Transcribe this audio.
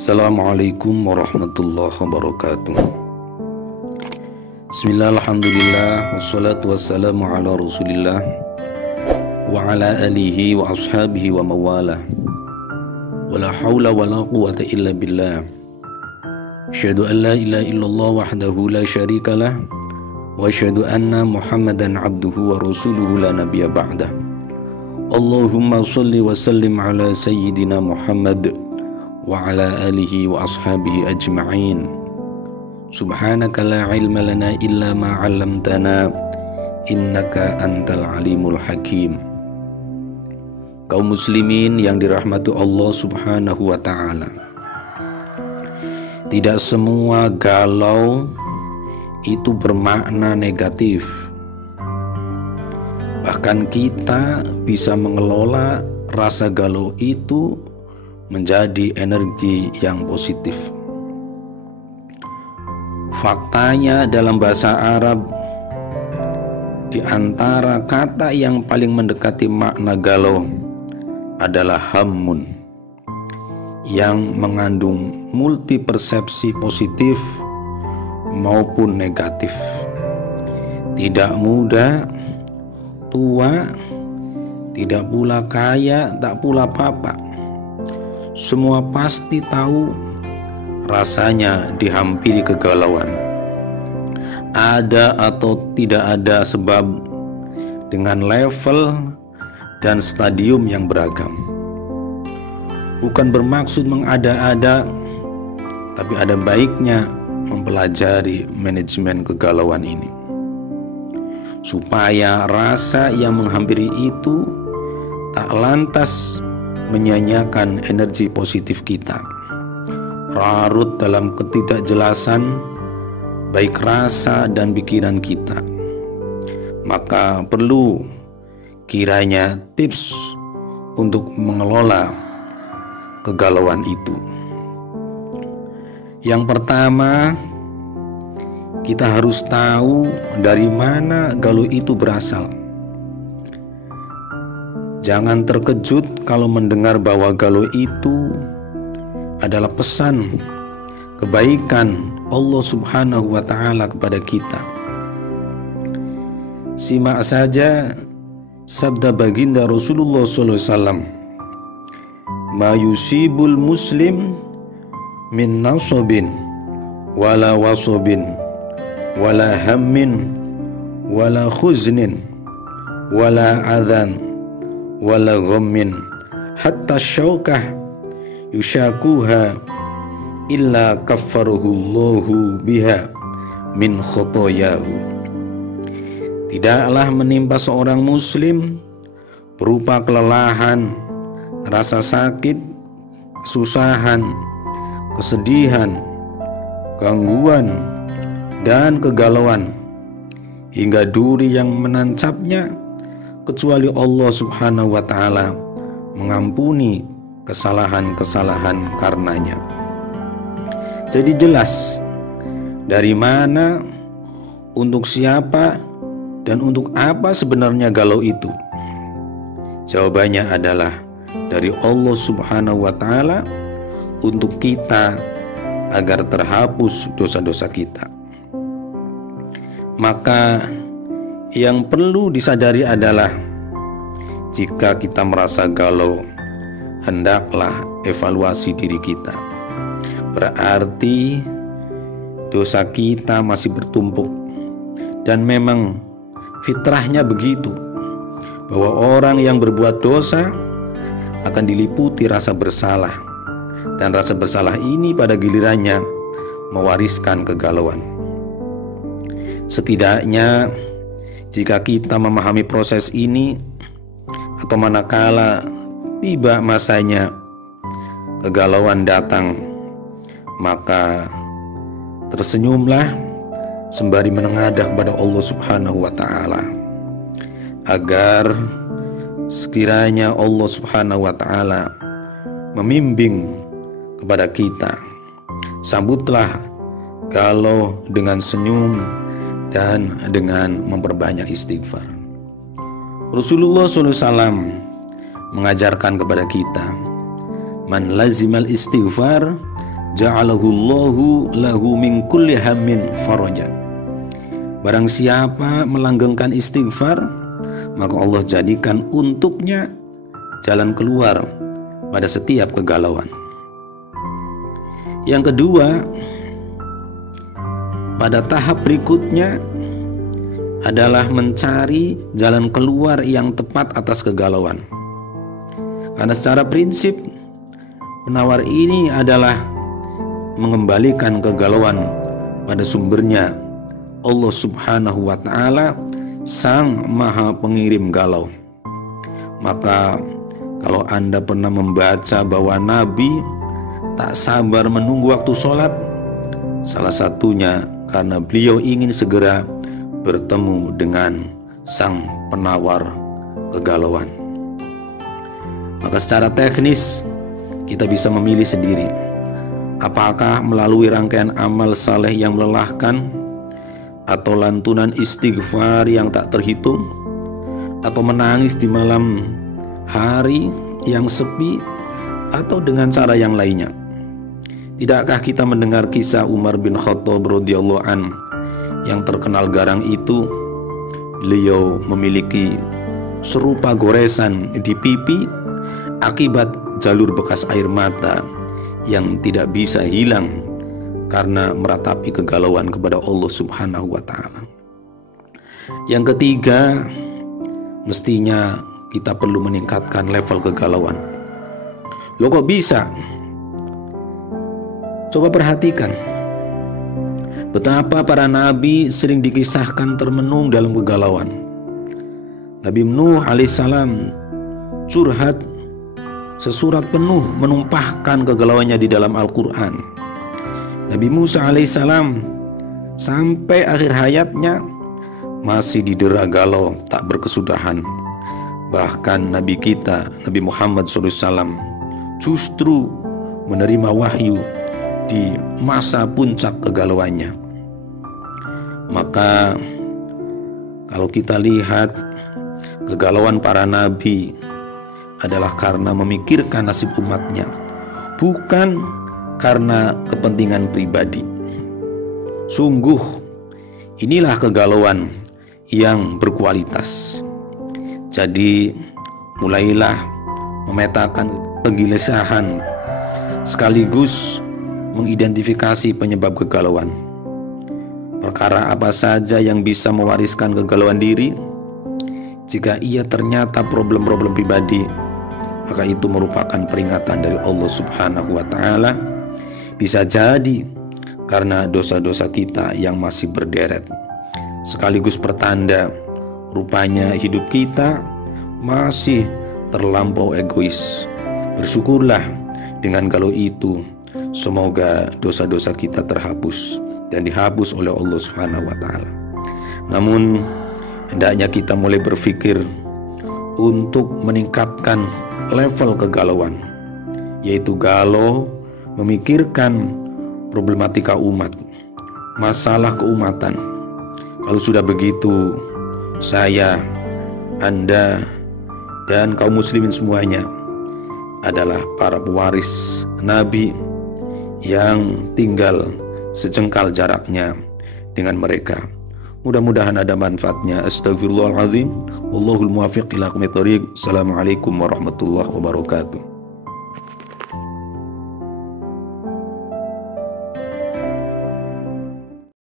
Assalamualaikum warahmatullahi wabarakatuh. Bismillah, alhamdulillah, wassalatu wassalamu ala rasulillah wa ala alihi wa ashabihi wa mawalah. Wala hawla wala quwata illa billah. Asyhadu an la ilaha illallah wahdahu la syarikalah wa asyhadu anna Muhammadan abduhu wa rasuluhu la nabiyya ba'dah. Allahumma shalli wa sallim ala sayyidina Muhammad wa ala alihi wa ashabihi ajma'in. Subhanaka la ilma lana illa ma 'allamtana innaka antal alimul hakim. Kaum muslimin yang dirahmati Allah Subhanahu wa ta'ala, tidak semua galau itu bermakna negatif. Bahkan kita bisa mengelola rasa galau itu menjadi energi yang positif. Faktanya dalam bahasa Arab, di antara kata yang paling mendekati makna galau adalah hammun, yang mengandung multi persepsi positif maupun negatif. Tidak muda, tua, tidak pula kaya, tak pula papa, semua pasti tahu rasanya dihampiri kegalauan. Ada atau tidak ada sebab, dengan level dan stadium yang beragam. Bukan bermaksud mengada-ada, tapi ada baiknya mempelajari manajemen kegalauan ini, supaya rasa yang menghampiri itu tak lantas menyanyiakan energi positif kita, larut dalam ketidakjelasan baik rasa dan pikiran kita. Maka perlu kiranya tips untuk mengelola kegalauan itu. Yang pertama, kita harus tahu dari mana galau itu berasal. Jangan terkejut kalau mendengar bahwa galau itu adalah pesan kebaikan Allah Subhanahu wa ta'ala kepada kita. Simak saja sabda baginda Rasulullah SAW, "Ma yusibul muslim min nasabin wala wasabin wala hammin wala khuznin wala adhan wala ghammin hatta syaukah yushakuha illa kaffaruhullahu biha min khotoyahu." Tidaklah menimpa seorang muslim berupa kelelahan, rasa sakit, kesusahan, kesedihan, gangguan, dan kegalauan, hingga duri yang menancapnya, kecuali Allah Subhanahu wa ta'ala mengampuni kesalahan-kesalahan karenanya. Jadi jelas dari mana, untuk siapa, dan untuk apa sebenarnya galau itu. Jawabannya adalah dari Allah Subhanahu wa ta'ala untuk kita, agar terhapus dosa-dosa kita. Maka yang perlu disadari adalah, jika kita merasa galau, hendaklah evaluasi diri kita. Berarti dosa kita masih bertumpuk, dan memang fitrahnya begitu, bahwa orang yang berbuat dosa akan diliputi rasa bersalah, dan rasa bersalah ini pada gilirannya mewariskan kegalauan. Setidaknya jika kita memahami proses ini, atau manakala tiba masanya kegalauan datang, maka tersenyumlah sembari menengadah kepada Allah Subhanahu wa ta'ala, agar sekiranya Allah Subhanahu wa ta'ala membimbing kepada kita. Sambutlah galau dengan senyum dan dengan memperbanyak istighfar. Rasulullah SAW mengajarkan kepada kita, man lazimal istighfar ja'alahullahu lahu min kulli hammin faraja. Barang siapa melanggengkan istighfar, maka Allah jadikan untuknya jalan keluar pada setiap kegalauan. Yang kedua, pada tahap berikutnya adalah mencari jalan keluar yang tepat atas kegalauan. Karena secara prinsip penawar ini adalah mengembalikan kegalauan pada sumbernya, Allah Subhanahu wa Ta'ala, Sang Maha Pengirim galau. Maka kalau Anda pernah membaca bahwa Nabi tak sabar menunggu waktu sholat, salah satunya karena beliau ingin segera bertemu dengan sang penawar kegalauan. Maka secara teknis kita bisa memilih sendiri, apakah melalui rangkaian amal saleh yang melelahkan, atau lantunan istighfar yang tak terhitung, atau menangis di malam hari yang sepi, atau dengan cara yang lainnya. Tidakkah kita mendengar kisah Umar bin Khattab radhiyallahu an yang terkenal garang itu? Beliau memiliki serupa goresan di pipi akibat jalur bekas air mata yang tidak bisa hilang karena meratapi kegalauan kepada Allah Subhanahu wa Ta'ala. Yang ketiga, mestinya kita perlu meningkatkan level kegalauan. Loh kok bisa? Coba perhatikan betapa para nabi sering dikisahkan termenung dalam kegalauan. Nabi Nuh alaihissalam curhat sesurat penuh menumpahkan kegalauannya di dalam Al-Quran. Nabi Musa alaihissalam sampai akhir hayatnya masih didera galau tak berkesudahan. Bahkan Nabi kita, Nabi Muhammad SAW, justru menerima wahyu di masa puncak kegalauannya. Maka kalau kita lihat kegalauan para nabi adalah karena memikirkan nasib umatnya, bukan karena kepentingan pribadi. Sungguh inilah kegalauan yang berkualitas. Jadi mulailah memetakan kegelisahan sekaligus mengidentifikasi penyebab kegalauan. Perkara apa saja yang bisa mewariskan kegalauan diri? Jika ia ternyata problem-problem pribadi, maka itu merupakan peringatan dari Allah Subhanahu wa Ta'ala. Bisa jadi karena dosa-dosa kita yang masih berderet, sekaligus pertanda rupanya hidup kita masih terlampau egois. Bersyukurlah dengan galau itu. Semoga dosa-dosa kita terhapus dan dihapus oleh Allah Subhanahu wa Ta'ala. Namun hendaknya kita mulai berpikir untuk meningkatkan level kegalauan, yaitu galau memikirkan problematika umat, masalah keumatan. Kalau sudah begitu, saya, Anda, dan kaum muslimin semuanya adalah para pewaris Nabi yang tinggal sejengkal jaraknya dengan mereka. Mudah-mudahan ada manfaatnya. Astagfirullahaladzim. Wallahul muwaffiq ila aqwamit thoriq. Assalamualaikum warahmatullahi wabarakatuh.